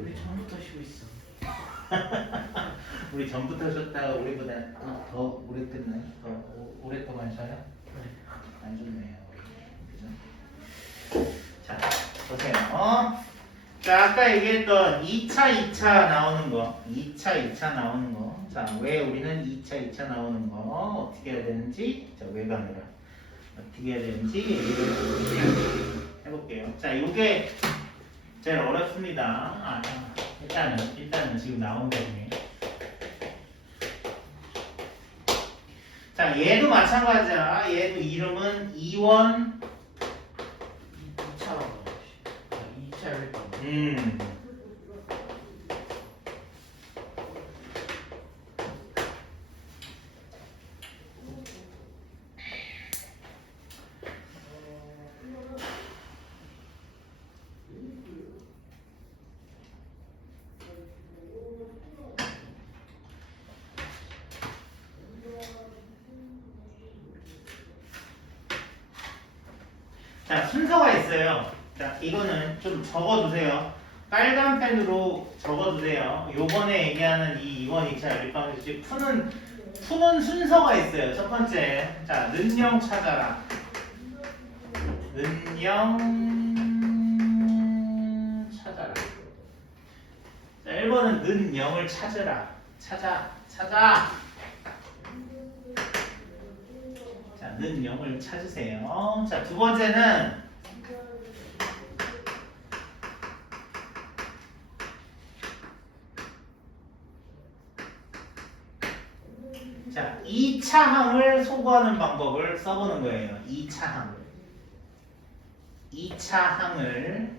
우리 처음부터 쉬고 있어. 우리 전부터 쉬었다가 우리보다 더 오래 끝나요? 더 오랫동안 쉬어요? 네. 안 좋네요. 그죠? 자, 보세요. 자, 아까 얘기했던 2차 나오는 거. 2차 나오는 거. 자, 왜 우리는 2차 나오는 거 어떻게 해야 되는지, 자, 외관으로 어떻게 해야 되는지 얘기를 해볼게요. 자, 요게 제일 어렵습니다. 일단은 지금 나온 거 중에. 자, 얘도 마찬가지야. 얘도 이름은 이원 2차 2차 열방. 자, 순서가 있어요. 자, 이거는 좀 적어두세요. 빨간 펜으로 적어두세요. 요번에 얘기하는 이 이원 2차 연립방정식 푸는 순서가 있어요. 첫 번째, 자, 는영 찾아라. 는영 찾아라. 자, 1번은 는영을 찾으라. 찾아. 자, 는영을 찾으세요. 자, 두 번째는 자, 2차 항을 소거하는 방법을 써보는 거예요. 2차 항을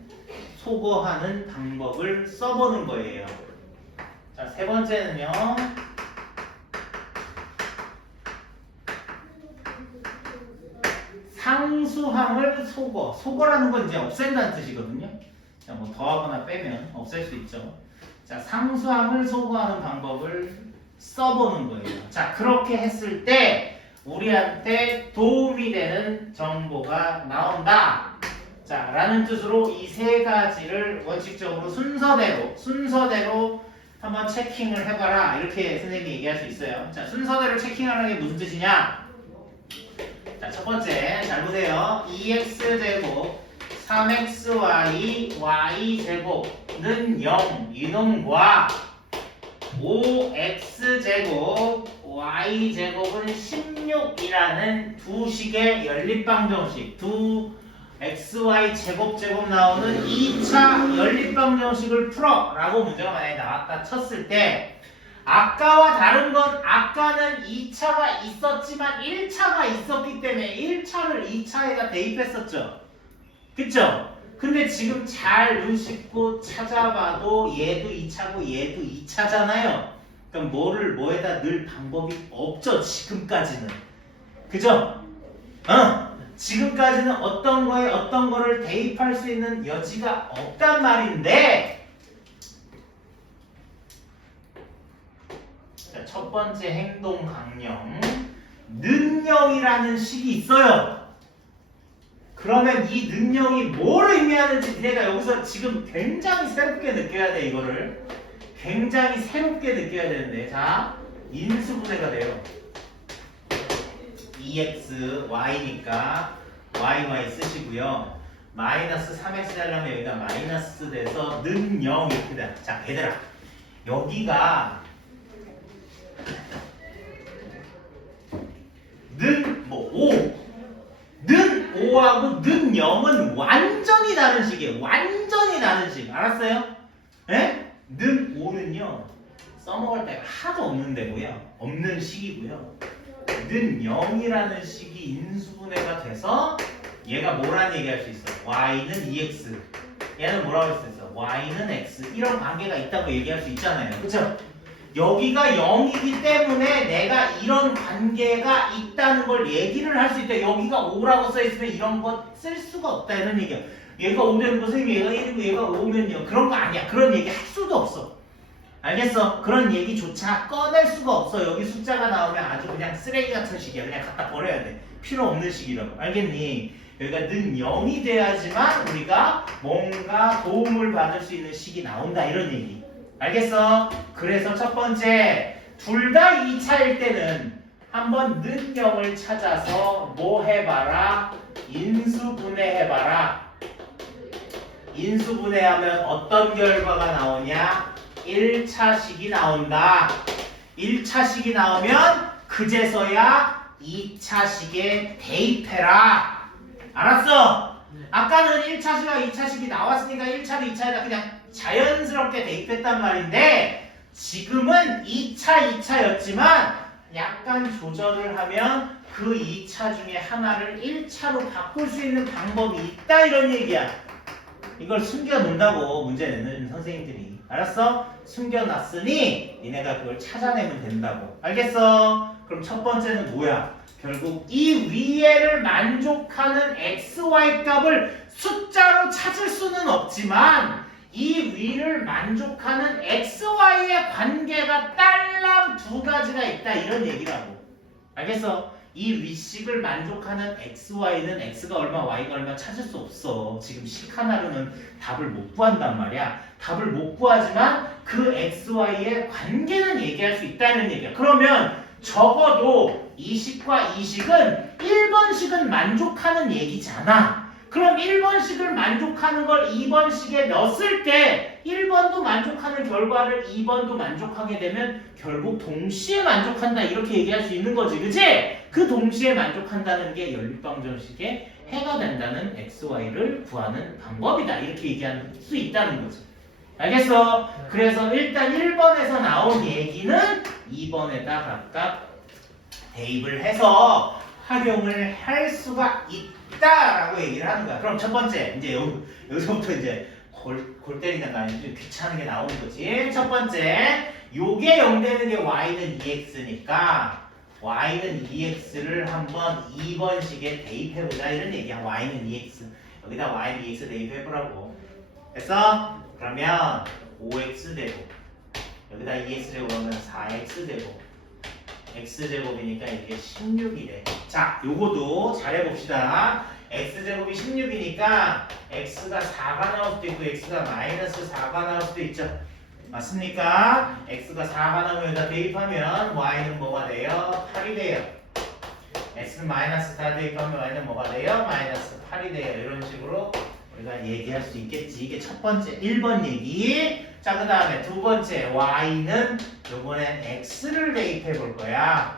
소거하는 방법을 써보는 거예요. 자, 세 번째는요. 상수항을 소거라는 건 이제 없앤다는 뜻이거든요. 자, 뭐 더하거나 빼면 없앨 수 있죠. 자, 상수항을 소거하는 방법을 써보는 거예요. 자, 그렇게 했을 때 우리한테 도움이 되는 정보가 나온다. 자, 라는 뜻으로 이 세 가지를 원칙적으로 순서대로 한번 체킹을 해봐라. 이렇게 선생님이 얘기할 수 있어요. 자, 순서대로 체킹하는 게 무슨 뜻이냐? 자, 첫 번째, 잘 보세요. 2x제곱 3xy y제곱는 0 이놈과 5x제곱 y제곱은 16이라는 두 식의 연립방정식, 두 xy 제곱 나오는 2차 연립방정식을 풀어 라고 문제가 만약에 나왔다 쳤을 때 아까와 다른 건 아까는 2차가 있었지만 1차가 있었기 때문에 1차를 2차에다 대입했었죠. 그쵸? 근데 지금 잘 눈 씻고 찾아봐도 얘도 2차고 얘도 2차잖아요. 그럼 뭐에다 넣을 방법이 없죠. 지금까지는. 그죠? 지금까지는 어떤 거를 대입할 수 있는 여지가 없단 말인데 자, 첫 번째 행동 강령 는영이라는 식이 있어요. 그러면 이 능력이 뭘 의미하는지 내가 여기서 지금 굉장히 새롭게 느껴야 돼. 이거를 굉장히 새롭게 느껴야 되는데 자 인수분해가 돼요. 2x y니까 y 쓰시고요. 마이너스 3x 하려면 여기다 마이너스 돼서 는 0 이렇게 돼. 자 얘들아 여기가 는 5하고 는 0은 완전히 다른 식이에요. 완전히 다른 식. 알았어요? 예? 는 5는요. 써먹을 데가 하나도 없는 데고요. 없는 식이고요. 는 0이라는 식이 인수분해가 돼서 얘가 뭐라는 얘기할 수 있어? y는 2x. 얘는 뭐라고 할 수 있어? y는 x. 이런 관계가 있다고 얘기할 수 있잖아요. 그쵸? 여기가 0이기 때문에 내가 이런 관계가 있다는 걸 얘기를 할 수 있다. 여기가 5라고 써있으면 이런 거 쓸 수가 없다 이런 얘기야. 얘가 5되는 거 선생님이 얘가 1이고 얘가 5면요. 그런 거 아니야. 그런 얘기 할 수도 없어. 알겠어? 그런 얘기조차 꺼낼 수가 없어. 여기 숫자가 나오면 아주 그냥 쓰레기 같은 식이야. 그냥 갖다 버려야 돼. 필요 없는 식이라고. 알겠니? 여기가 는 0이 돼야지만 우리가 뭔가 도움을 받을 수 있는 식이 나온다 이런 얘기. 알겠어? 그래서 첫 번째 둘 다 2차일 때는 한번 는 0을 찾아서 뭐 해봐라? 인수분해해봐라. 인수분해하면 어떤 결과가 나오냐? 1차식이 나온다. 1차식이 나오면 그제서야 2차식에 대입해라. 알았어? 아까는 1차식과 2차식이 나왔으니까 1차를 2차에다 그냥 자연스럽게 대입했단 말인데 지금은 2차, 2차였지만 약간 조절을 하면 그 2차 중에 하나를 1차로 바꿀 수 있는 방법이 있다 이런 얘기야. 이걸 숨겨놓는다고 문제 내는 선생님들이. 알았어? 숨겨놨으니 니네가 그걸 찾아내면 된다고. 알겠어? 그럼 첫 번째는 뭐야? 결국 이 위에를 만족하는 xy 값을 숫자로 찾을 수는 없지만 이 위를 만족하는 xy의 관계가 딸랑 두 가지가 있다 이런 얘기라고. 알겠어? 이 위식을 만족하는 xy는 x가 얼마 y가 얼마 찾을 수 없어. 지금 식 하나로는 답을 못 구한단 말이야. 답을 못 구하지만 그 xy의 관계는 얘기할 수 있다는 얘기야. 그러면 적어도 이 식과 이 식은 1번식은 만족하는 얘기잖아. 그럼 1번식을 만족하는 걸 2번식에 넣었을 때 1번도 만족하는 결과를 2번도 만족하게 되면 결국 동시에 만족한다 이렇게 얘기할 수 있는 거지. 그치? 그 동시에 만족한다는 게 연립방정식의 해가 된다는 xy를 구하는 방법이다 이렇게 얘기할 수 있다는 거지. 알겠어? 그래서 일단 1번에서 나온 얘기는 2번에다 각각 대입을 해서 활용을 할 수가 있다라고 얘기를 하는 거야. 그럼 첫 번째 이제 여기서부터 이제 골 때리는 거 아니지? 귀찮은 게 나오는 거지. 첫 번째 요게 0 되는 게 y는 2x니까 y는 2x를 한번 2번식에 대입해보자 이런 얘기야. y는 2x 여기다 y는 2x 대입해보라고. 됐어? 그러면 5x 되고 여기다 2x 제곱 하면 4x 되고 x제곱이니까 이게 16이래. 자, 요거도 잘해봅시다. x제곱이 16이니까 x가 4가 나올 수도 있고 x가 마이너스 4가 나올 수도 있죠. 맞습니까? x가 4가 나오면 여기다 대입하면 y는 뭐가 돼요? 8이 돼요. x는 마이너스 4 대입하면 y는 뭐가 돼요? 마이너스 8이 돼요. 이런 식으로 우리가 얘기할 수 있겠지. 이게 첫 번째 1번 얘기. 자, 그 다음에 두 번째 y는 요번엔 x를 대입해 볼 거야.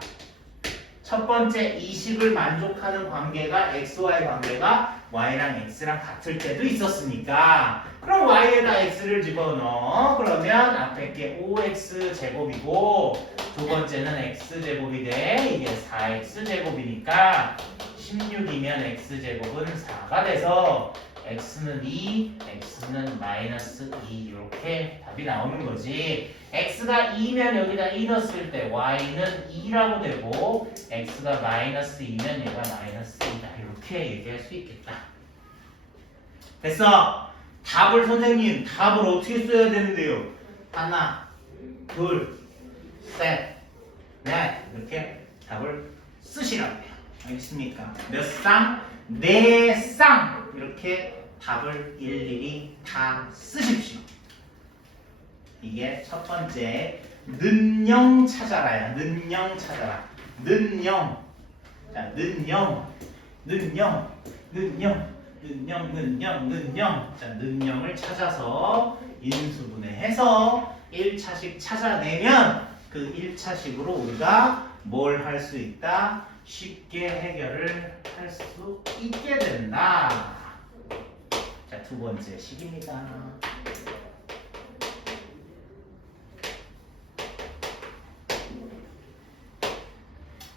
첫 번째 이 식을 만족하는 관계가 xy 관계가 y랑 x랑 같을 때도 있었으니까 그럼 y에다 x를 집어넣어. 그러면 앞에 게 5x 제곱이고 두 번째는 x 제곱이 돼. 이게 4x 제곱이니까 16이면 x 제곱은 4가 돼서 x는 2, x는 마이너스 2 이렇게 답이 나오는 거지. x가 2면 여기다 2 넣었을 때 y는 2라고 되고 x가 마이너스 2면 얘가 마이너스 2다 이렇게 얘기할 수 있겠다. 됐어? 답을 선생님 답을 어떻게 써야 되는데요? 하나, 둘, 셋, 넷 이렇게 답을 쓰시라고 해요. 알겠습니까? 몇 쌍? 네 쌍 이렇게 답을 일일이 다 쓰십시오. 이게 첫 번째 는0 찾아라야. 는0 찾아라. 는0. 자, 는0. 는0. 는0. 는0. 는0. 는0. 자, 는0을 찾아서 인수분해해서 1차식 찾아내면 그 1차식으로 우리가 뭘 할 수 있다? 쉽게 해결을 할 수 있게 된다. 자, 두 번째 식입니다.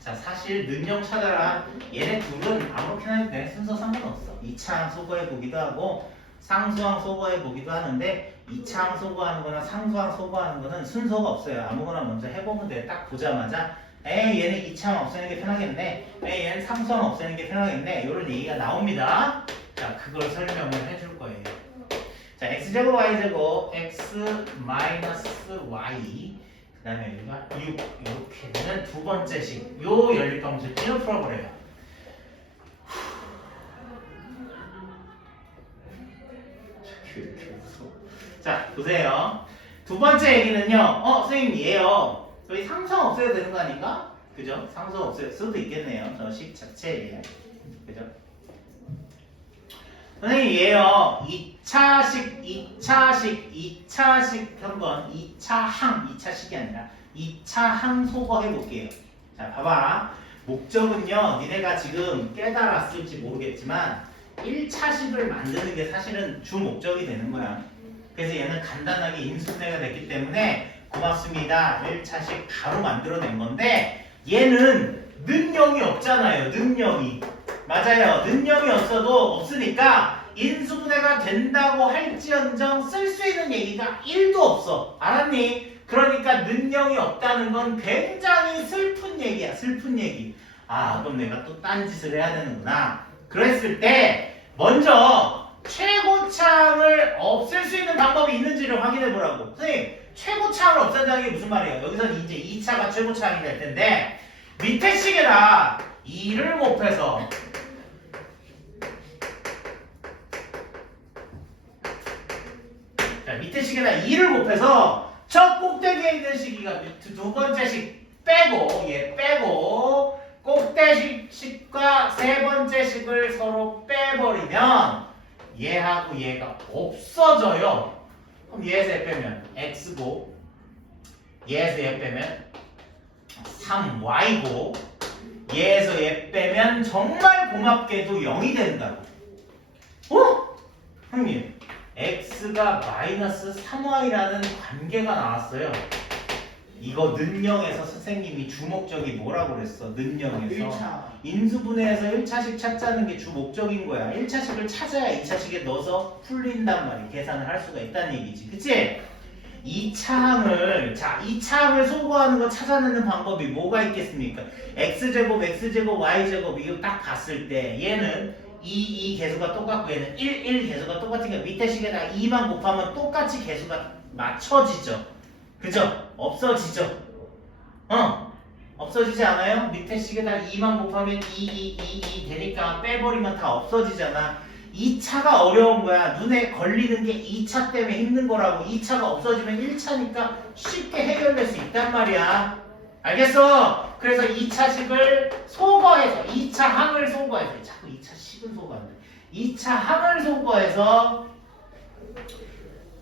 자, 사실 는0 찾아라. 얘네 둘은 아무렇게나 해도 돼. 순서 상관없어. 2차항 소거해 보기도 하고 상수항 소거해 보기도 하는데 2차항 소거하는 거나 상수항 소거하는 거는 순서가 없어요. 아무거나 먼저 해보면 돼. 딱 보자마자 얘는 2차항 없애는 게 편하겠네. 얘는 상수항 없애는 게 편하겠네. 이런 얘기가 나옵니다. 자, 그걸 설명을 해줄 거예요. 자, x제곱 y제곱 x 마이너스 y 그 다음에 여기가 6 이렇게 되는 두 번째 식. 요 연립방정식을 풀어버려요. 자, 보세요. 두 번째 얘기는요. 선생님 얘요. 저희 상성 없애야 되는 거 아닌가? 그죠? 상성 없앨 수도 있겠네요. 저 식 자체에. 그죠? 선생님 얘요. 2차식 한번 2차식이 아니라 2차 항소거 해볼게요. 자, 봐봐. 목적은요. 니네가 지금 깨달았을지 모르겠지만 1차식을 만드는 게 사실은 주 목적이 되는 거야. 그래서 얘는 간단하게 인수분해가 됐기 때문에 고맙습니다. 1차식 바로 만들어낸 건데 얘는 능력이 없잖아요. 능력이. 맞아요. 능력이 없으니까 인수분해가 된다고 할지언정 쓸 수 있는 얘기가 1도 없어. 알았니? 그러니까 능력이 없다는 건 굉장히 슬픈 얘기야. 슬픈 얘기. 아, 그럼 내가 또 딴짓을 해야 되는구나. 그랬을 때 먼저 최고차항을 없앨 수 있는 방법이 있는지를 확인해 보라고. 선생님, 최고차항을 없앤다는 게 무슨 말이에요? 여기서는 이제 2차가 최고차항이 될 텐데 밑에 식에다 2를 곱해서 자, 밑에 식에다 2를 곱해서 첫 꼭대기에 있는 식이가 두 번째 식 빼고 얘 빼고 꼭대기 식과 세 번째 식을 서로 빼버리면 얘하고 얘가 없어져요. 그럼 얘에서 얘 빼면 x고 얘에서 얘 빼면 3y고 얘에서 얘 빼면 정말 고맙게도 0이 된다고. 형님 x가 마이너스 3y라는 관계가 나왔어요. 이거 능령에서 선생님이 주목적이 뭐라고 그랬어? 능령에서 1차. 인수분해에서 1차식 찾자는 게 주목적인 거야. 1차식을 찾아야 2차식에 넣어서 풀린단 말이야. 계산을 할 수가 있다는 얘기지. 그치? 2차항을 소거하는 거 찾아내는 방법이 뭐가 있겠습니까? x제곱, x제곱, y제곱 이거 딱 봤을 때 얘는 2 개수가 똑같고 얘는 1 개수가 똑같으니까 밑에 식에다가 2만 곱하면 똑같이 개수가 맞춰지죠. 그죠? 없어지죠. 없어지지 않아요? 밑에 식에다가 2만 곱하면 2 되니까 빼버리면 다 없어지잖아. 2차가 어려운 거야. 눈에 걸리는 게 2차 때문에 힘든 거라고. 2차가 없어지면 1차니까 쉽게 해결될 수 있단 말이야. 알겠어? 그래서 2차식을 소거해서 2차 항을 소거해서 자꾸 2차식은 소거한다. 2차 항을 소거해서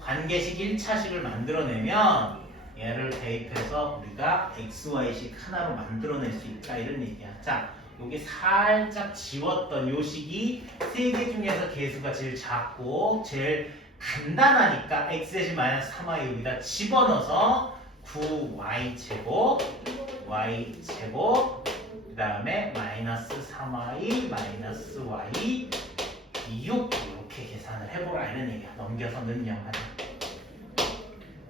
관계식 1차식을 만들어내면 얘를 대입해서 우리가 XY식 하나로 만들어낼 수 있다 이런 얘기야. 자, 여기 살짝 지웠던 요 식이 세 개 중에서 개수가 제일 작고 제일 간단하니까 X-3y 여기다 집어넣어서 9y제곱 y제곱 그 다음에 마이너스 3y 마이너스 y 6 이렇게 계산을 해보라 이런 얘기야. 넘겨서 능령하자.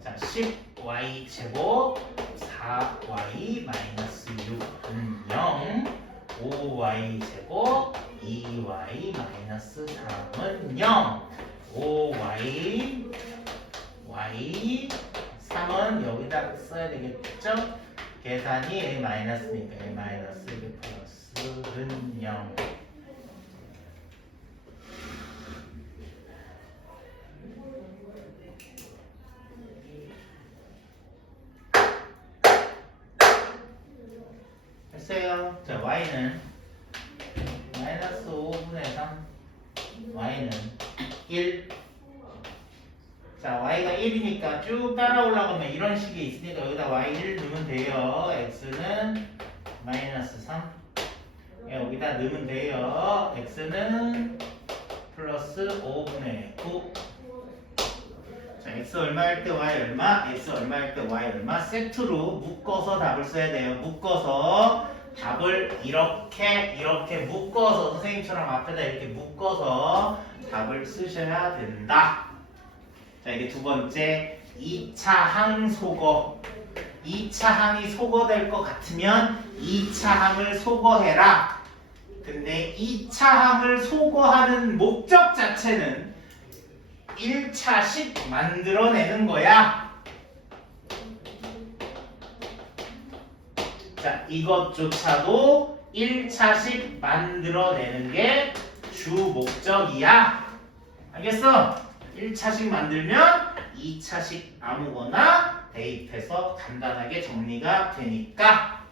자, 10y 제곱 4y 마이너스 6은 0 5y 제곱 2y 마이너스 3은 0 5y y 3은 여기다 써야 되겠죠? 계산이 a 마이너스니까 a 마이너스 플러스는 0 했어요. 자, y는 마이너스 5분의 3 y는 1 자, y가 1이니까 쭉 따라 올라가면 이런 식이 있으니까 여기다 y1 넣으면 돼요. x는 마이너스 3 여기다 넣으면 돼요. x는 플러스 5분의 9 자, x 얼마일 때 y 얼마, x 얼마일 때 y 얼마 세트로 묶어서 답을 써야 돼요. 묶어서 답을 이렇게 묶어서 선생님처럼 앞에다 이렇게 묶어서 답을 쓰셔야 된다. 자, 이게 두 번째 2차 항 소거. 2차 항이 소거될 것 같으면 2차 항을 소거해라. 근데 2차 항을 소거하는 목적 자체는 1차식 만들어내는 거야. 자, 이것조차도 1차식 만들어내는 게 주 목적이야. 알겠어? 1차식 만들면 2차식 아무거나 대입해서 간단하게 정리가 되니까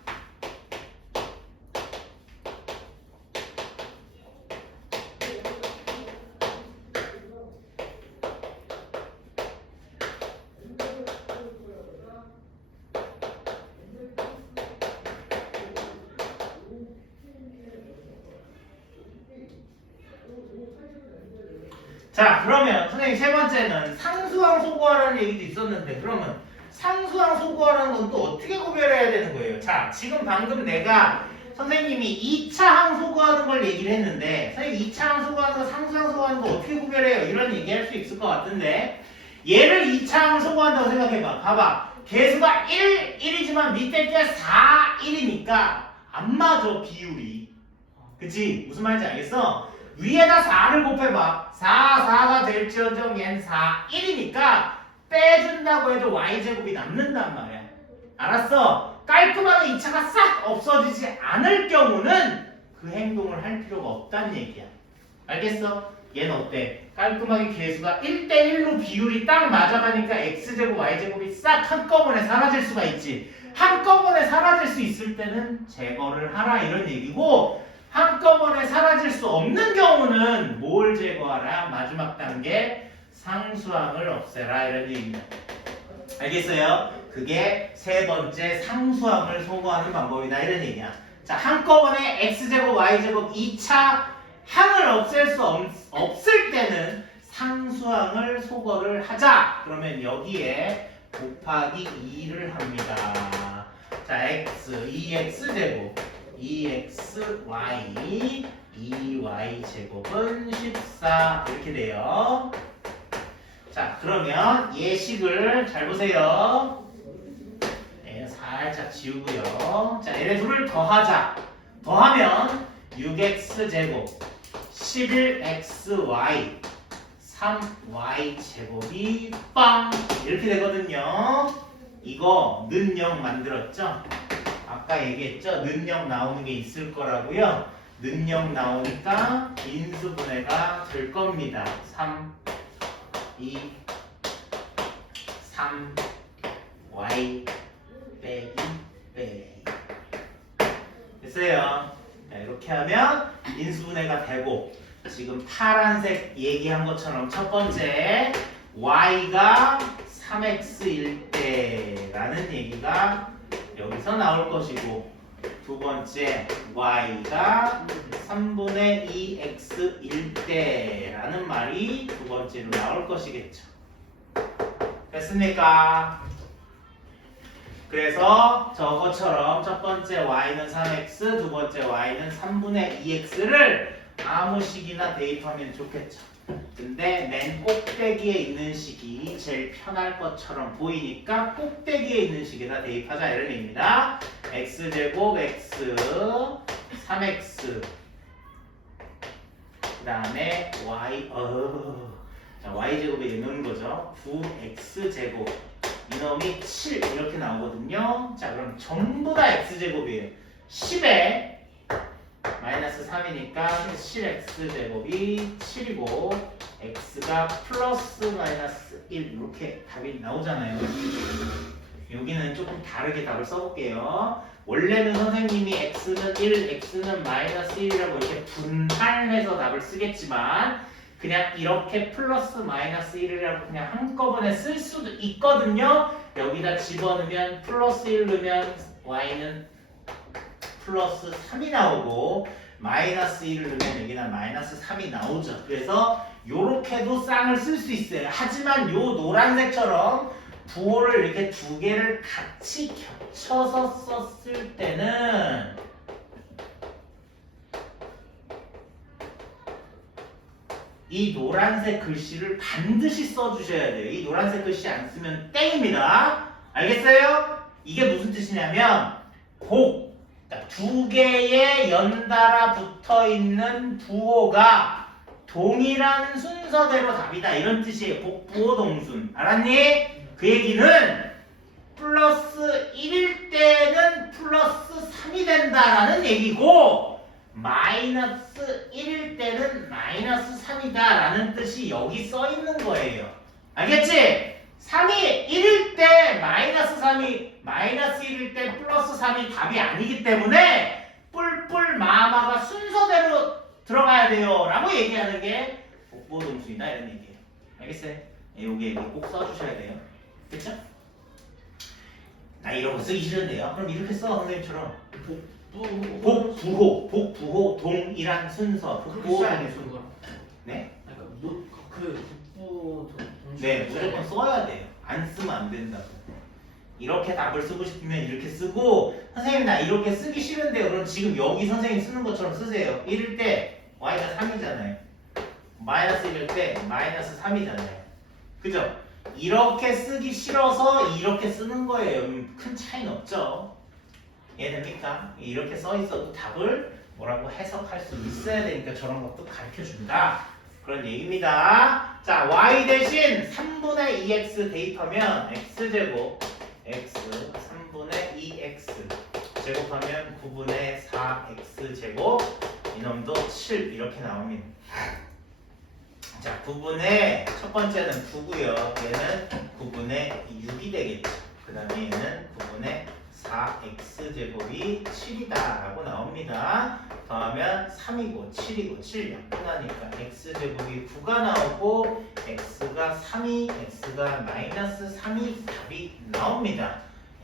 자, 그러면 선생님 세 번째는 상수항 소구하라는 얘기도 있었는데 그러면 상수항 소구하라는 건 또 어떻게 구별해야 되는 거예요? 자, 지금 방금 내가 선생님이 2차항 소구하는 걸 얘기를 했는데 선생님 2차항 소구하는 거 상수항 소구하는 거 어떻게 구별해요? 이런 얘기 할 수 있을 것 같은데 얘를 2차항을 소구한다고 생각해봐. 봐봐. 개수가 1, 1이지만 밑에 게 4, 1이니까 안 맞아 비율이. 그치? 무슨 말인지 알겠어? 위에다 4를 곱해봐. 4, 4가 될지언정 얘는 4, 1이니까 빼준다고 해도 y제곱이 남는단 말이야. 알았어? 깔끔하게 2차가 싹 없어지지 않을 경우는 그 행동을 할 필요가 없다는 얘기야. 알겠어? 얘는 어때? 깔끔하게 개수가 1대1로 비율이 딱 맞아가니까 x제곱, y제곱이 싹 한꺼번에 사라질 수가 있지. 한꺼번에 사라질 수 있을 때는 제거를 하라 이런 얘기고 한꺼번에 사라질 수 없는 경우는 뭘 제거하라? 마지막 단계 상수항을 없애라 이런 얘기입니다. 알겠어요? 그게 세 번째 상수항을 소거하는 방법이다 이런 얘기야. 자, 한꺼번에 x제곱, y제곱 2차 항을 없앨 수 없을 때는 상수항을 소거를 하자. 그러면 여기에 곱하기 2를 합니다. 자, x, 2x제곱 2xy 2y제곱은 14 이렇게 돼요. 자, 그러면 예식을 잘 보세요. 네, 살짝 지우고요. 자, 얘네 둘을 더하자. 더하면 6x제곱 11xy 3y제곱이 빵 이렇게 되거든요. 이거 는 0 만들었죠? 아까 얘기했죠? 는 0 나오는 게 있을 거라고요. 는 0 나오니까 인수분해가 될 겁니다. 3, 2, 3, y 빼기 빼기 됐어요. 자, 이렇게 하면 인수분해가 되고 지금 파란색 얘기한 것처럼 첫 번째 y가 3x일 때라는 얘기가 여기서 나올 것이고 두 번째 y가 3분의 2x일 때라는 말이 두 번째로 나올 것이겠죠. 됐습니까? 그래서 저것처럼 첫 번째 y는 3x, 두 번째 y는 3분의 2x를 아무 식이나 대입하면 좋겠죠. 근데 맨 꼭대기에 있는 식이 제일 편할 것처럼 보이니까 꼭대기에 있는 식에다 대입하자 이런 얘기입니다. x제곱 x 3x 그 다음에 y 자, y제곱에 넣는 거죠. 9x제곱 이놈이 7 이렇게 나오거든요. 자, 그럼 전부 다 x제곱이에요. 10에 마이너스 3이니까 7x제곱이 7이고 x가 플러스 마이너스 1 이렇게 답이 나오잖아요. 여기는 조금 다르게 답을 써볼게요. 원래는 선생님이 x는 1, x는 마이너스 1이라고 이렇게 분할해서 답을 쓰겠지만 그냥 이렇게 플러스 마이너스 1이라고 그냥 한꺼번에 쓸 수도 있거든요. 여기다 집어넣으면 플러스 1 넣으면 y는 플러스 3이 나오고 마이너스 1을 넣으면 여기다 마이너스 3이 나오죠. 그래서 요렇게도 쌍을 쓸 수 있어요. 하지만 요 노란색처럼 부호를 이렇게 두 개를 같이 겹쳐서 썼을 때는 이 노란색 글씨를 반드시 써주셔야 돼요. 이 노란색 글씨 안 쓰면 땡입니다. 알겠어요? 이게 무슨 뜻이냐면 두 개의 연달아 붙어있는 부호가 동일한 순서대로 답이다 이런 뜻이에요. 복부호 동순 알았니? 그 얘기는 플러스 1일 때는 플러스 3이 된다라는 얘기고 마이너스 1일 때는 마이너스 3이다 라는 뜻이 여기 써 있는 거예요. 알겠지? 3이 1일 때 마이너스 3이 마이너스 1일 때 플러스 3이 답이 아니기 때문에 뿔뿔 마마가 순서대로 들어가야 돼요 라고 얘기하는 게 복부동수이다 이런 얘기예요. 알겠어요? 요게 꼭 써주셔야 돼요. 됐죠? 나 이런 거 쓰기 싫은데요. 그럼 이렇게 써 선생님처럼 복부호 동이란 순서 복부호 동수. 네? 그러니까 그 북부 동시. 네, 무조건 써야 돼요. 안 쓰면 안 된다고. 이렇게 답을 쓰고 싶으면 이렇게 쓰고 선생님 나 이렇게 쓰기 싫은데요. 그럼 지금 여기 선생님 쓰는 것처럼 쓰세요. 1일 때 y가 3이잖아요. 마이너스 1일 때 마이너스 3이잖아요. 그죠? 이렇게 쓰기 싫어서 이렇게 쓰는 거예요. 큰 차이는 없죠. 이해됩니까? 이렇게 써 있어도 답을 뭐라고 해석할 수 있어야 되니까 저런 것도 가르쳐 준다. 그런 얘기입니다. 자, y 대신 3분의 2x 대입하면 x제곱 x 3분의 2x 제곱하면 9분의 4x 제곱 이놈도 7 이렇게 나옵니다. 자, 9분의 첫 번째는 9고요. 얘는 9분의 6이 되겠죠. 그 다음에 얘는 9분의 4x 제곱이 7이다 라고 나옵니다. 더하면 3이고 7이고 7 약분하니까 x 제곱이 9가 나오고 x가 3이 x가 마이너스 3이 답이 나옵니다.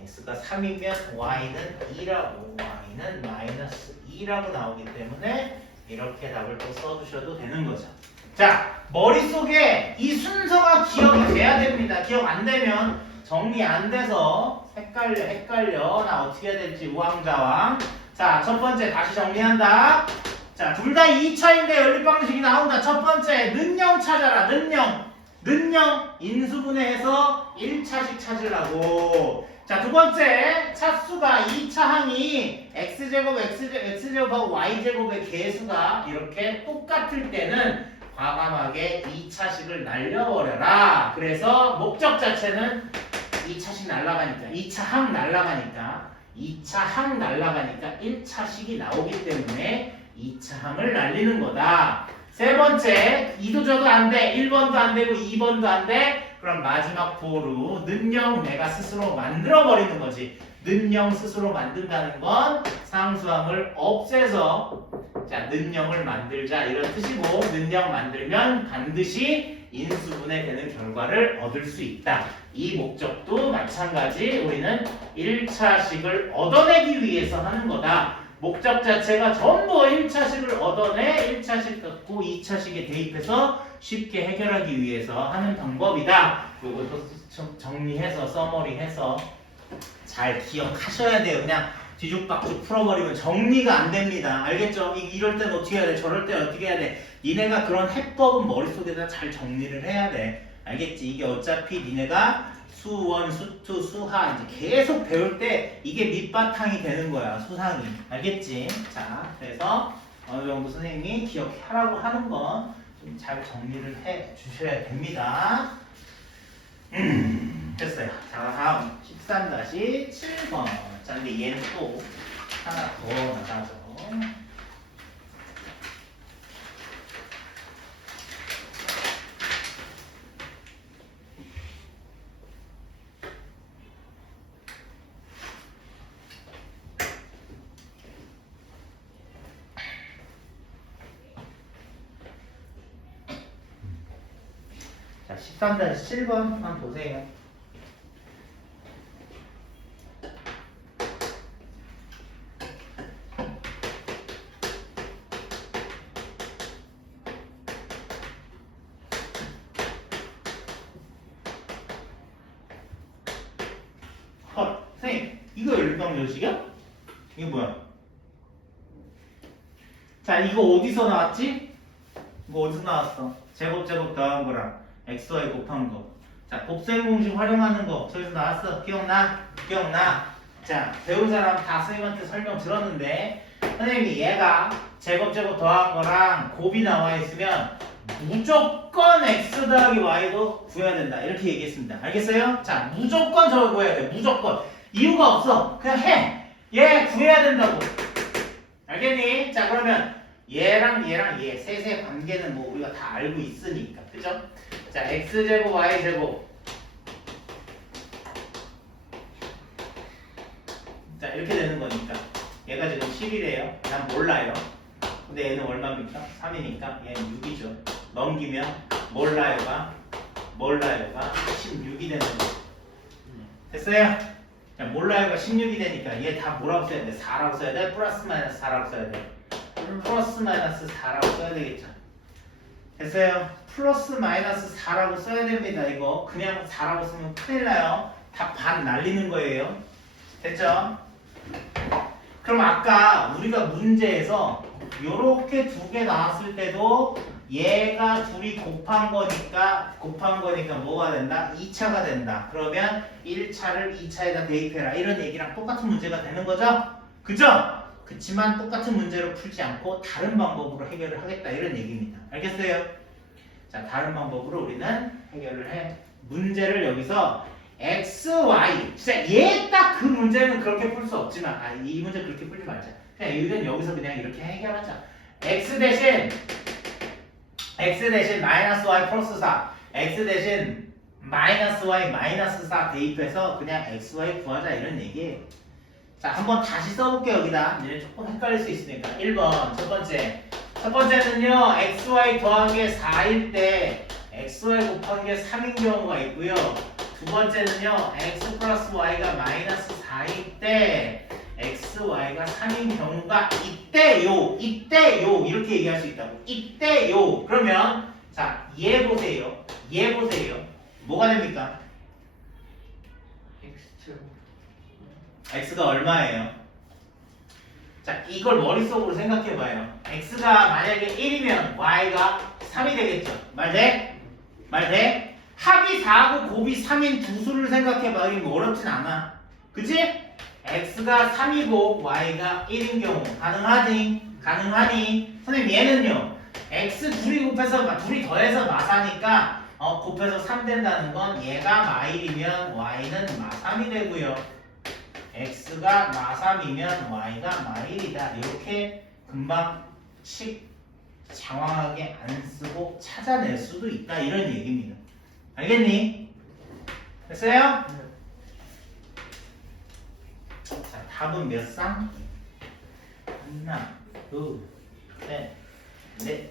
x가 3이면 y는 2라고 y는 마이너스 2라고 나오기 때문에 이렇게 답을 또 써주셔도 되는 거죠. 자, 머릿속에 이 순서가 기억이 돼야 됩니다. 기억 안 되면 정리 안 돼서 헷갈려. 나 어떻게 해야 될지 우왕좌왕. 자, 첫 번째 다시 정리한다. 자, 둘 다 2차인데 연립방식이 나온다. 첫 번째, 는영 찾아라. 는영 인수분해해서 1차식 찾으라고. 자, 두 번째, 차수가 2차 항이 x제곱, x제곱하고 y제곱의 개수가 이렇게 똑같을 때는 과감하게 2차식을 날려버려라. 그래서 목적 자체는 2차식 날라가니까 2차 항 날라가니까 2차 항 날라가니까 1차식이 나오기 때문에 2차 항을 날리는 거다. 세 번째, 2도 줘도 안 돼. 1번도 안 되고 2번도 안 돼. 그럼 마지막 보루 는영 내가 스스로 만들어 버리는 거지. 는영 스스로 만든다는 건 상수함을 없애서 자, 는영을 만들자 이런 뜻이고 는영 만들면 반드시 인수분해 되는 결과를 얻을 수 있다. 이 목적도 마찬가지 우리는 1차식을 얻어내기 위해서 하는 거다. 목적 자체가 전부 1차식을 얻어내 1차식 갖고 2차식에 대입해서 쉽게 해결하기 위해서 하는 방법이다. 요것도 정리해서 써머리해서 잘 기억하셔야 돼요. 그냥 뒤죽박죽 풀어버리면 정리가 안 됩니다. 알겠죠? 이럴 땐 어떻게 해야 돼? 저럴 땐 어떻게 해야 돼? 니네가 그런 해법은 머릿속에다 잘 정리를 해야 돼. 알겠지? 이게 어차피 니네가 수원, 수투, 수하 이제 계속 배울 때 이게 밑바탕이 되는 거야. 수상이. 알겠지? 자, 그래서 어느 정도 선생님이 기억하라고 하는 건 좀 잘 정리를 해 주셔야 됩니다. 됐어요. 자, 다음 13-7번. 자, 근데 얘는 또 하나 더 나가죠. 자, 13-7번 한번 보세요. 헐, 선생님, 이거 연립방정식이야? 이게 뭐야? 자, 이거 어디서 나왔지? 이거 어디서 나왔어? 제곱 더한 거랑 xy 곱한 거. 자, 곱셈 공식 활용하는 거 저기서 나왔어. 기억나? 자, 배운 사람 다 선생님한테 설명 들었는데 선생님이 얘가 제곱 더한 거랑 곱이 나와 있으면 무조건 x 더하기 y도 구해야 된다. 이렇게 얘기했습니다. 알겠어요? 자, 무조건 저거 구해야 돼. 무조건. 이유가 없어. 그냥 해. 얘 구해야 된다고. 알겠니? 자, 그러면 얘랑 얘 셋의 관계는 뭐 우리가 다 알고 있으니까. 그죠? 자, x제곱 y제곱 자 이렇게 되는 거니까 얘가 지금 10이래요. 난 몰라요. 근데 얘는 얼마입니까? 3이니까 얘는 6이죠. 넘기면 몰라요가 16이 되는 거죠. 됐어요? 자, 몰라요가 16이 되니까 얘 다 뭐라고 써야 돼? 4라고 써야 돼? 플러스 마이너스 4라고 써야 돼? 플러스 마이너스 4라고 써야 되겠죠. 됐어요? 플러스 마이너스 4라고 써야 됩니다. 이거 그냥 4라고 쓰면 큰일 나요. 다 반 날리는 거예요. 됐죠? 그럼 아까 우리가 문제에서 요렇게 두 개 나왔을 때도 얘가 둘이 곱한 거니까 뭐가 된다? 2차가 된다. 그러면 1차를 2차에다 대입해라. 이런 얘기랑 똑같은 문제가 되는 거죠? 그죠? 그치만 똑같은 문제로 풀지 않고 다른 방법으로 해결을 하겠다. 이런 얘기입니다. 알겠어요? 자, 다른 방법으로 우리는 해결을 해. 문제를 여기서 x, y. 진짜 얘 딱 그 문제는 그렇게 풀 수 없지만 이 문제 그렇게 풀지 말자. 그냥 이건 여기서 그냥 이렇게 해결하자. x 대신 마이너스 y 플러스 4 x 대신 마이너스 y 마이너스 4 대입해서 그냥 x, y 구하자 이런 얘기예요. 자, 한번 다시 써볼게요. 여기다 이제 조금 헷갈릴 수 있으니까 1번 첫 번째는요 x, y 더한 게 4일 때 x, y 곱한 게 3인 경우가 있고요. 두 번째는요 x 플러스 y가 마이너스 4일 때 x, y가 3인 경우가 있대요 이렇게 얘기할 수 있다고. 있대요. 그러면 자, 얘 보세요. 뭐가 됩니까? x가 얼마예요? 자, 이걸 머릿속으로 생각해봐요. x가 만약에 1이면 y가 3이 되겠죠. 말 돼? 합이 4하고 곱이 3인 두 수를 생각해봐. 이거 어렵진 않아. 그치? x가 3이고 y가 1인 경우 가능하니? 선생님 얘는요 x 둘이 더해서 마사니까 곱해서 3 된다는 건 얘가 마1이면 y는 마3이 되고요. x가 마3이면 y가 마1이다. 이렇게 금방 장황하게 안 쓰고 찾아낼 수도 있다. 이런 얘기입니다. 알겠니? 됐어요? 자, 답은 몇 쌍? 하나, 둘, 셋, 넷.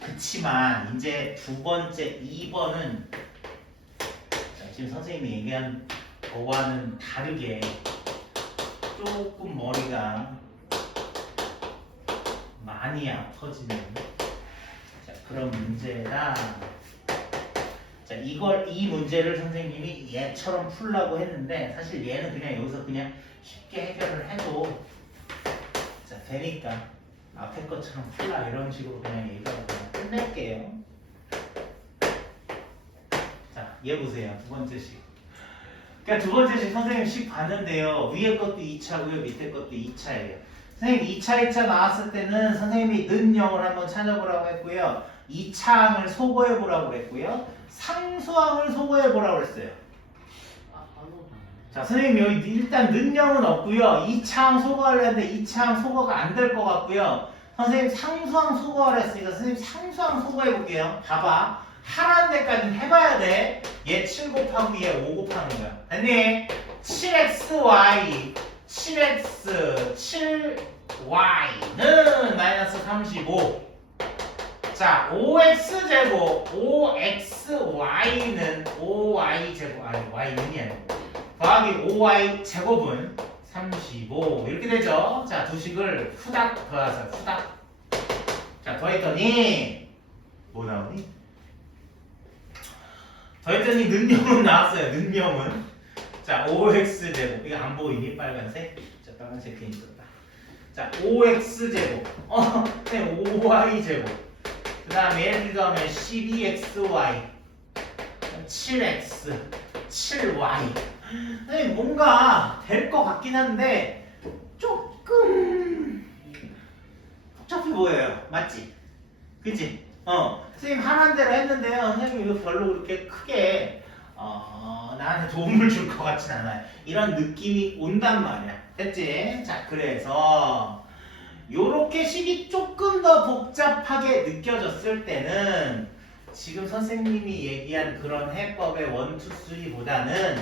그치만 이제 두 번째 2번은 지금 선생님이 얘기한 거와는 다르게 조금 머리가 많이 아파지는 그런 문제다. 자, 이 문제를 선생님이 얘처럼 풀라고 했는데 사실 얘는 그냥 여기서 그냥 쉽게 해결을 해도 자, 되니까 앞에 것처럼 풀라 이런 식으로 그냥 얘기하고 그냥 끝낼게요. 자, 얘 보세요. 두 번째식. 그러니까 두 번째식 선생님 식 봤는데요. 위에 것도 2차고요. 밑에 것도 2차예요. 선생님 2차 나왔을 때는 선생님이 는 0을 한번 찾아보라고 했고요. 2차항을 소거해보라고 그랬고요. 상수항을 소거해보라고 그랬어요. 자, 선생님 여기 일단 는 0은 없고요. 2차항 소거하려 했는데 2차항 소거가 안 될 것 같고요. 선생님 상수항 소거하려 했으니까 선생님 상수항 소거해볼게요. 봐봐. 하라는 데까지는 해봐야 돼. 얘 7 곱하고 얘 5 곱하는 거야. 됐니? 7xy 7y는 마이너스 35. 자, 5x제곱 5xy는 5y제곱 y는이 아니고 더하기 5y제곱은 35 이렇게 되죠. 자, 두 식을 후닥 더하세요. 후닥. 자, 더했더니 뭐 나오니? 더했더니 는영은 나왔어요. 는영은 자, 5x제곱 이거 안 보이니? 빨간색. 자, 빨간색 괜히 썼다. 자, 5x제곱 네, 5y제곱 그 다음에 얘를 더하면 12xy 7x 7y 네, 뭔가 될 것 같긴 한데 조금 복잡해 보여요. 맞지? 그치? 선생님 하라는 대로 했는데요. 선생님 이거 별로 그렇게 크게 나한테 도움을 줄 것 같진 않아요. 이런 느낌이 온단 말이야. 됐지? 자, 그래서 요렇게 식이 조금 더 복잡하게 느껴졌을 때는 지금 선생님이 얘기한 그런 해법의 1, 2, 3보다는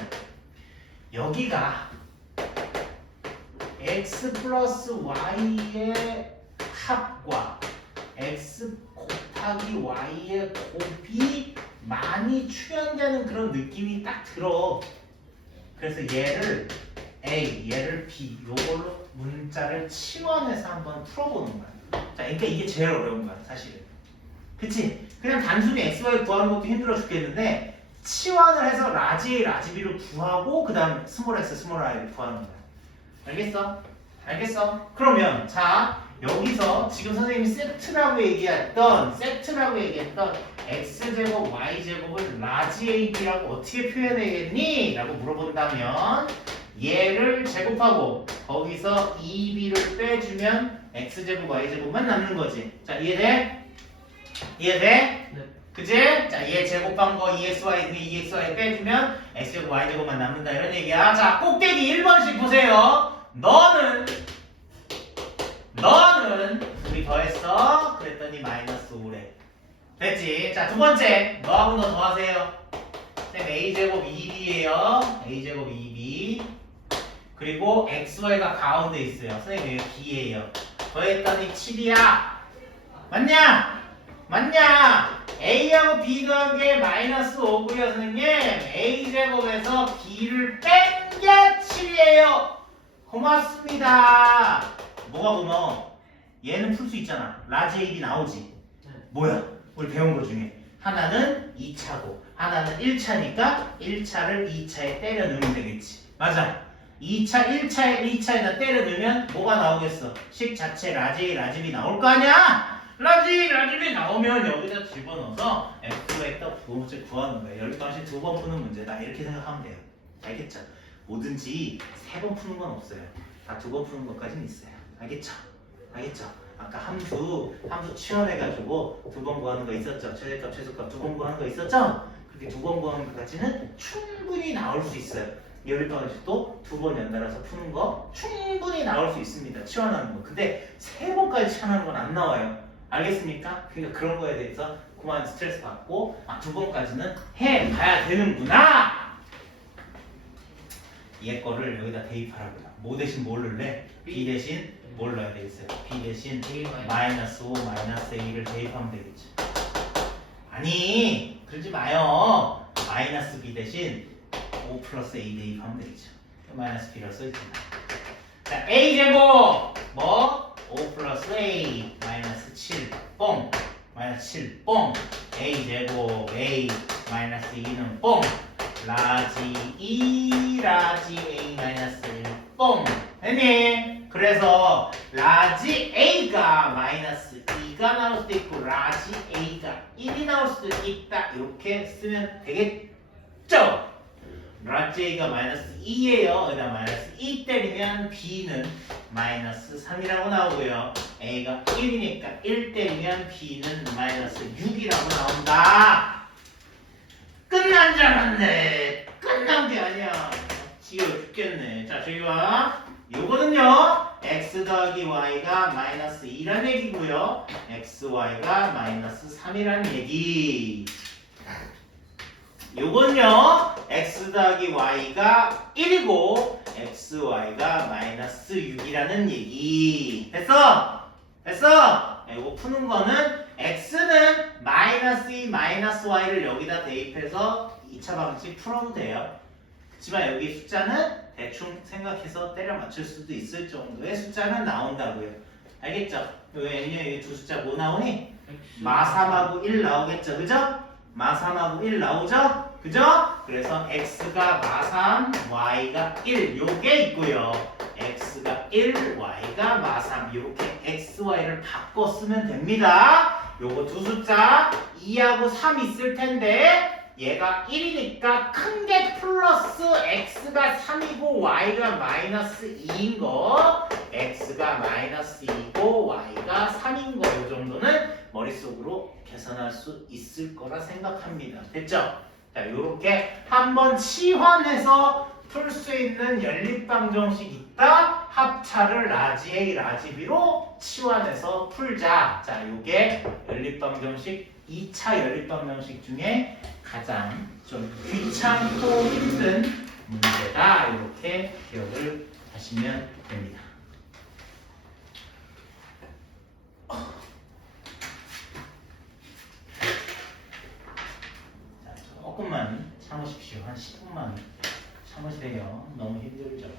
여기가 x 플러스 y의 합과 x 곱하기 y의 곱이 많이 출현되는 그런 느낌이 딱 들어. 그래서 얘를 A, 얘를 B 요걸로 문자를 치환해서 한번 풀어보는 거야. 자, 그러니까 이게 제일 어려운 거야, 사실은. 그치? 그냥 단순히 x, y 구하는 것도 힘들어 죽겠는데 치환을 해서 라지 A, 라지 B를 구하고 그 다음 스몰 x, 스몰 y를 구하는 거야. 알겠어? 알겠어? 그러면 자 여기서 지금 선생님이 세트라고 얘기했던 x제곱 y제곱을 라지 AB라고 어떻게 표현하겠니? 라고 물어본다면 얘를 제곱하고 거기서 2b를 빼주면 x제곱 y제곱만 남는 거지. 자 이해돼? 이해돼? 네. 그치? 자 얘 제곱한 거 2xy 등에 2xy 빼주면 x제곱 y제곱만 남는다 이런 얘기야. 자 꼭대기 1번씩 보세요. 너는 우리 더했어? 그랬더니 마이너스 5래. 됐지? 자, 두 번째. 너하고 너 더하세요. 쌤 a제곱 2b예요. a제곱 2b. 그리고 xy가 가운데 있어요. 선생님 여기 b예요. 더했더니 7이야. 맞냐? 맞냐? a하고 b 더한 게 마이너스 5고요. 선생님 a제곱에서 b를 뺀 게 7이에요. 고맙습니다. 뭐가 고마워? 얘는 풀 수 있잖아. 라지 AB 나오지. 뭐야? 우리 배운 거 중에 하나는 2차고 하나는 1차니까 1차를 2차에 때려 넣으면 되겠지. 맞아. 2차 1차에다 때려 넣으면 뭐가 나오겠어? 식 자체 라지 A, 라지 B 나올 거 아니야? 라지 A, 라지 B 나오면 여기다 집어넣어서 F에 딱 부호문제 구하는 거예요. 여기 당시 2번 푸는 문제다. 이렇게 생각하면 돼요. 알겠죠? 뭐든지 3번 푸는 건 없어요. 다 2번 푸는 것까지는 있어요. 알겠죠? 알겠죠? 아까 함수 치환해가지고 2번 구하는 거 있었죠? 최대값, 최소값 2번 구하는 거 있었죠? 그렇게 2번 구하는 것까지는 충분히 나올 수 있어요. 열방식도 2번 연달아서 푸는 거 충분히 나올 수 있습니다. 치환하는 거. 근데 3번까지 치환하는 건 안 나와요. 알겠습니까? 그러니까 그런 거에 대해서 그만 스트레스 받고 2번까지는 해봐야 되는구나! 얘 거를 여기다 대입하라고요. 뭐 대신 뭘 넣을래? B 대신 뭘 넣어야 되겠어요? B 대신 마이너스 5 마이너스 A를 대입하면 되겠지. 아니 그러지 마요. 마이너스 B 대신 5 플러스 A 대입하면 되겠죠. 마이너스 B라고 써있잖아. 자 A제곱 뭐? 5 플러스 A 마이너스 7 뽕 마이너스 7 뽕 A제곱 A 마이너스 2는 뽕 라지 E 라지 A 마이너스 1 뽕 됐니? 그래서 라지 A가 마이너스 2가 나올 수도 있고 라지 A가 1이 나올 수도 있다 이렇게 쓰면 되겠죠? 라지 A가 마이너스 2예요. 여기다 마이너스 2 때리면 B는 마이너스 3이라고 나오고요. A가 1이니까 1 때리면 B는 마이너스 6이라고 나온다. 끝난 줄 알았네. 끝난 게 아니야. 지겨워 죽겠네. 자, 저기 봐. 요거는요. x 더하기 y가 마이너스 2란 얘기고요. xy가 마이너스 3이란 얘기. 요건요. x 더하기 y가 1이고 xy가 마이너스 6이라는 얘기. 됐어? 됐어? 이거 푸는 거는 x는 마이너스 2 마이너스 y를 여기다 대입해서 2차 방식 풀어도 돼요. 그렇지만 여기 숫자는 대충 생각해서 때려 맞출 수도 있을 정도의 숫자는 나온다고요. 알겠죠? 왜냐면 이 두 숫자 뭐 나오니? 마3하고 1 나오겠죠? 그죠? 마3하고 1 나오죠? 그죠? 그래서 x가 마3, y가 1 요게 있고요. x가 1, y가 마3 이렇게 x, y를 바꿔 쓰면 됩니다. 요거 두 숫자 2하고 3 있을 텐데 얘가 1이니까 큰 게 플러스 x가 3이고 y가 마이너스 2인 거 x가 마이너스 2고 y가 3인 거 이 정도는 머릿속으로 계산할 수 있을 거라 생각합니다. 됐죠? 자, 요렇게 한번 치환해서 풀 수 있는 연립방정식 있다. 합차를 라지 A, 라지 B로 치환해서 풀자. 자, 요게 연립방정식 2차 연립방정식 중에 가장 좀 귀찮고 힘든 문제다. 이렇게 기억을 하시면 됩니다. 자, 조금만 참으십시오. 한 10분만 참으세요. 너무 힘들죠.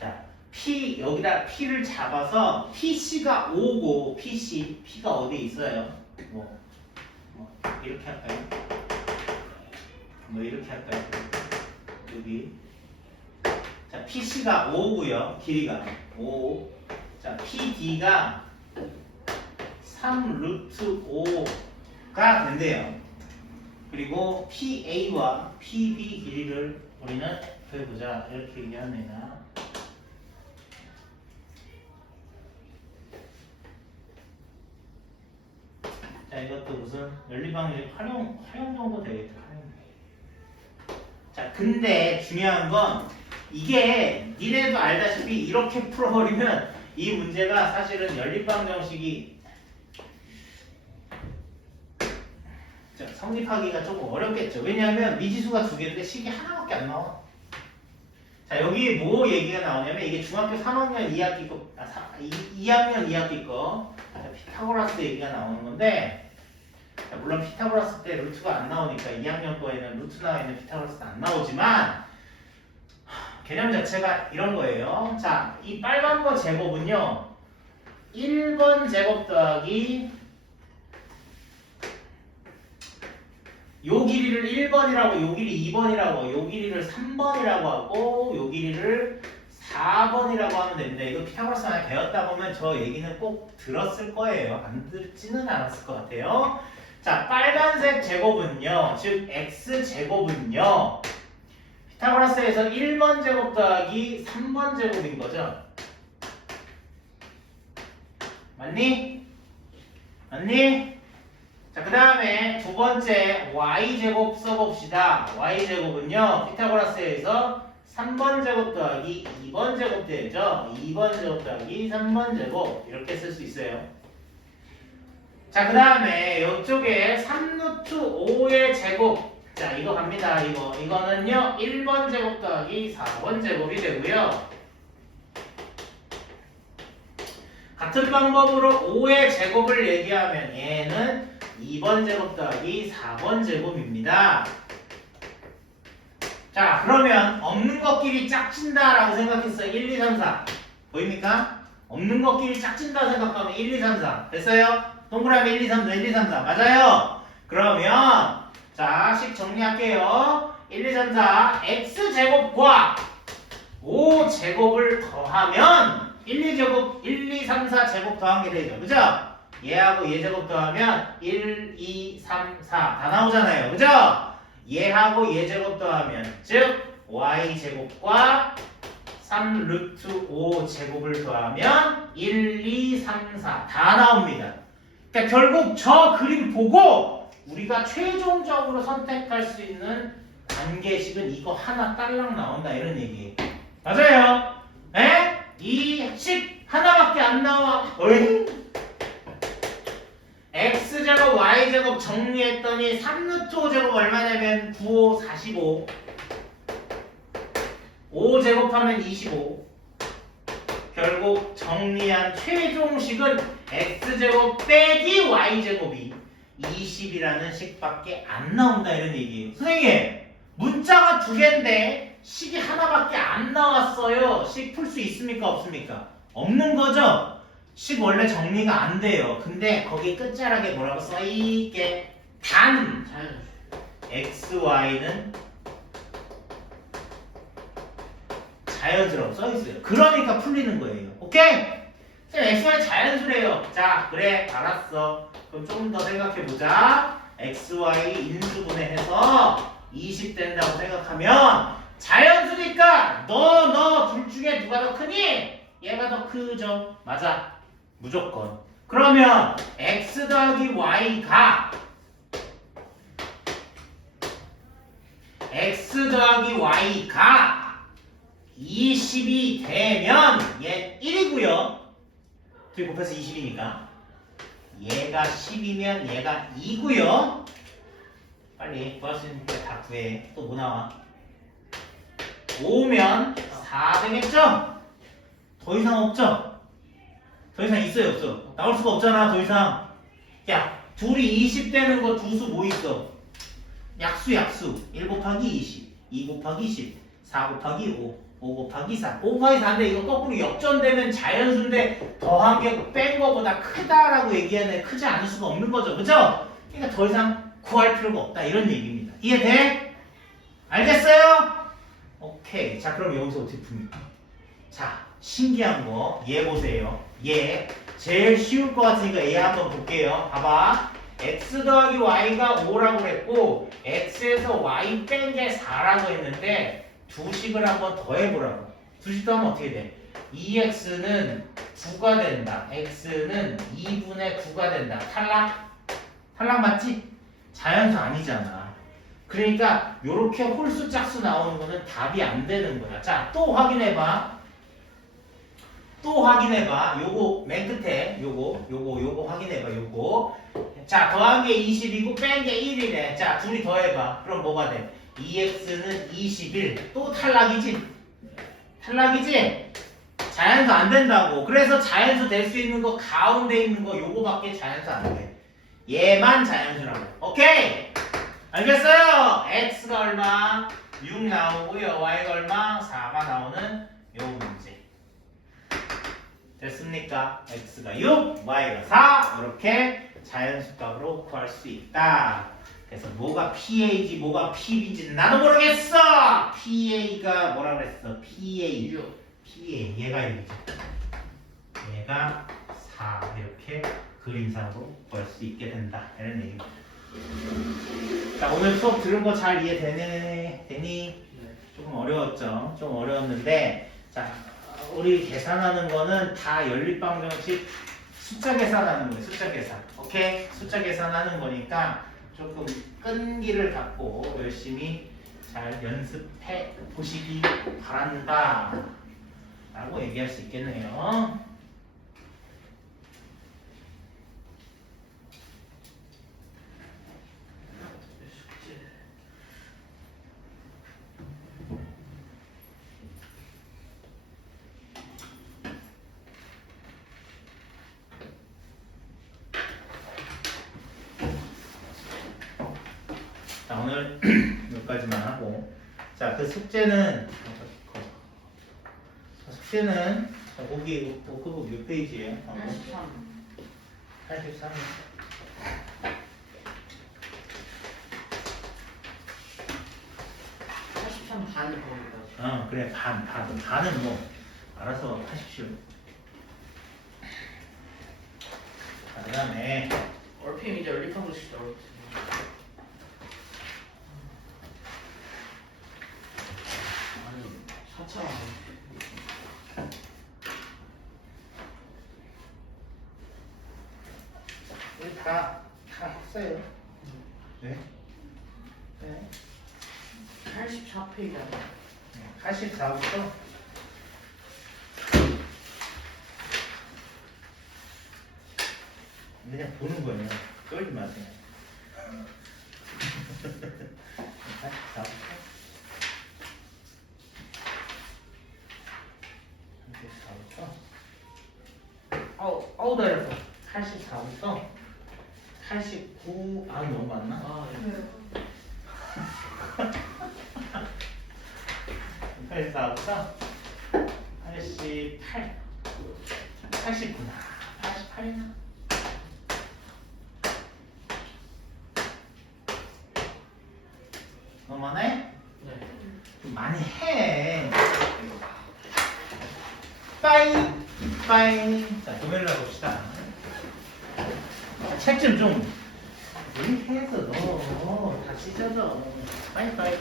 자, P 여기다 P를 잡아서 PC가 5고 P가 어디 있어요? 뭐 이렇게 할까요? 뭐 이렇게 할까요? 여기. 자, PC가 5고요. 길이가 5. 자, PD가 3 루트 5가 된대요. 그리고 PA와 PB 길이를 우리는 구해보자. 이렇게 얘기합니다. 자, 이것도 무슨 연립방정식 활용 정도 되겠죠. 자, 근데 중요한 건 이게 니네도 알다시피 이렇게 풀어버리면 이 문제가 사실은 연립방정식이 성립하기가 조금 어렵겠죠. 왜냐하면 미지수가 두 개인데 식이 하나밖에 안 나와. 자, 여기 뭐 얘기가 나오냐면 이게 중학교 3학년 2학기 거, 2학년 2학기 거 피타고라스 얘기가 나오는 건데, 자, 물론 피타고라스 때 루트가 안 나오니까 2학년 거에는 루트 나와 있는 피타고라스는 안 나오지만 개념 자체가 이런 거예요. 자, 이 빨간 거 제곱은요 1번 제곱 더하기 요 길이를 1번이라고, 요 길이 2번이라고, 요 길이를 3번이라고 하고, 요 길이를 4번이라고 하면 되는데, 이거 피타고라스 만약 배웠다 보면 저 얘기는 꼭 들었을 거예요. 안 듣지는 않았을 것 같아요. 자, 빨간색 제곱은요, 즉 x 제곱은요, 피타고라스에서 1번 제곱 더하기 3번 제곱인 거죠. 맞니? 맞니? 자, 그 다음에 두 번째 y제곱 써봅시다. y제곱은요 피타고라스에서 3번 제곱 더하기 2번 제곱 되죠. 2번 제곱 더하기 3번 제곱 이렇게 쓸 수 있어요. 자, 그 다음에 이쪽에 3루트 5의 제곱. 자, 이거 갑니다. 이거는요 1번 제곱 더하기 4번 제곱이 되고요. 같은 방법으로 5의 제곱을 얘기하면 얘는 2번 제곱 더하기 4번 제곱입니다. 자, 그러면 없는 것끼리 짝진다 라고 생각했어요. 1, 2, 3, 4 보입니까? 없는 것끼리 짝진다 생각하면 1, 2, 3, 4 됐어요? 동그라미 1, 2, 3, 4, 1, 2, 3, 4 맞아요? 그러면 자, 식 정리할게요. 1, 2, 3, 4 x제곱과 5제곱을 더하면 1, 2, 3, 4 제곱 더한 게 되죠. 그죠? 얘하고 얘 제곱 더하면 1, 2, 3, 4 다 나오잖아요. 그죠? 얘하고 얘 제곱 더하면 즉 y 제곱과 3 루트 5 제곱을 더하면 1, 2, 3, 4 다 나옵니다. 그러니까 결국 저 그림 보고 우리가 최종적으로 선택할 수 있는 관계식은 이거 하나 딸랑 나온다 이런 얘기예요. 맞아요? 에? 이 식 하나밖에 안 나와. 어이? x제곱 y제곱 정리했더니 3루트 5제곱 얼마냐면 9, 5, 45 5제곱하면 25 결국 정리한 최종식은 x제곱 빼기 y제곱이 20이라는 식밖에 안 나온다 이런 얘기예요. 선생님 문자가 두 개인데 식이 하나밖에 안 나왔어요. 식 풀 수 있습니까 없습니까? 없는 거죠? 식 원래 정리가 안 돼요. 근데 거기 끝자락에 뭐라고 써있게 단 자연수. xy는 자연스러워 써있어요. 그러니까 풀리는 거예요. 오케이? 쌤 xy 자연수래요. 자 그래 알았어. 그럼 좀 더 생각해보자. xy 인수분해해서 20 된다고 생각하면 자연수니까 너 둘 중에 누가 더 크니? 얘가 더 크죠. 맞아. 무조건. 그러면 x 더하기 y가 x 더하기 y가 20이 되면 얘 1이고요. 2 곱해서 20이니까 얘가 10이면 얘가 2고요. 빨리 구할 수 있는 게 다 구해. 또 뭐 나와? 5면 4 되겠죠? 더 이상 없죠? 더 이상 있어요 없어? 나올 수가 없잖아 더 이상. 야 둘이 20 되는 거 두 수 뭐 있어? 약수 1 곱하기 20 2 곱하기 10 4 곱하기 5 곱하기 4 5 곱하기 4인데 이거 거꾸로 역전되면 자연수인데 더한 게 뺀 거보다 크다라고 얘기하는데 크지 않을 수가 없는 거죠 그죠? 그러니까 더 이상 구할 필요가 없다 이런 얘기입니다. 이해돼? 알겠어요? 오케이. 자 그럼 여기서 어떻게 풉니까? 자 신기한 거 얘 보세요. 얘 제일 쉬울 것 같으니까 얘 한번 볼게요. 봐봐. x 더하기 y가 5라고 그랬고 x에서 y 뺀 게 4라고 했는데 두 식을 한번 더 해보라고. 두 식 더하면 어떻게 돼? 2x는 9가 된다. x는 2분의 9가 된다. 탈락? 탈락 맞지? 자연수 아니잖아. 그러니까 요렇게 홀수 짝수 나오는 거는 답이 안 되는 거야. 자, 또 확인해봐. 또 확인해봐. 요거 맨 끝에 요거 확인해봐. 요거. 자, 더한 게 20이고 뺀 게 1이래. 자, 둘이 더해봐. 그럼 뭐가 돼? 2x는 21. 또 탈락이지? 탈락이지? 자연수 안 된다고. 그래서 자연수 될 수 있는 거 가운데 있는 거 요거밖에 자연수 안 돼. 얘만 자연수라고. 오케이? 알겠어요? x가 얼마? 6 나오고요. y가 얼마? 4가 나오는 요 문제. 됐습니까? x가 6, y가 4 이렇게 자연수값으로 구할 수 있다. 그래서 뭐가 PA지 뭐가 PB지는 나도 모르겠어. PA가 뭐라 그랬어? PA 얘가 1이죠. 얘가 4 이렇게 그림상으로 구할 수 있게 된다. 이런 얘기입니다. 자 오늘 수업 들은 거 잘 이해되니? 네. 조금 어려웠죠? 좀 어려웠는데 자 우리 계산하는 거는 다 연립방정식 숫자 계산하는 거예요. 숫자 계산. 오케이? 숫자 계산하는 거니까 조금 끈기를 갖고 열심히 잘 연습해 보시기 바란다 라고 얘기할 수 있겠네요. 자 오늘 여기까지만 하고 자 그 숙제는 자, 거기 워크북 몇 페이지예요? 83. 83. 83 반을 거기까지. 그래 반은 뭐 알아서 하십시오. 자, 그다음에 얼핏 이제 연립한 것이 어렵지. 아니 4차. 우리 다 했어요. 네? 네. 84페이지야. 84부터 그냥 보는 거예요. 쫄지 마세요. 84부터 84부터 서울대에서 84부터 89 아 너무 많나? 아, 예. 네. 84부터 88 89나 88이나 너무 많아요? 네. 좀 많이 해 빠이 빠이 자 도면을 해봅시다 책 좀 이렇게 해서 넣어 다 찢어져 빠이 빠이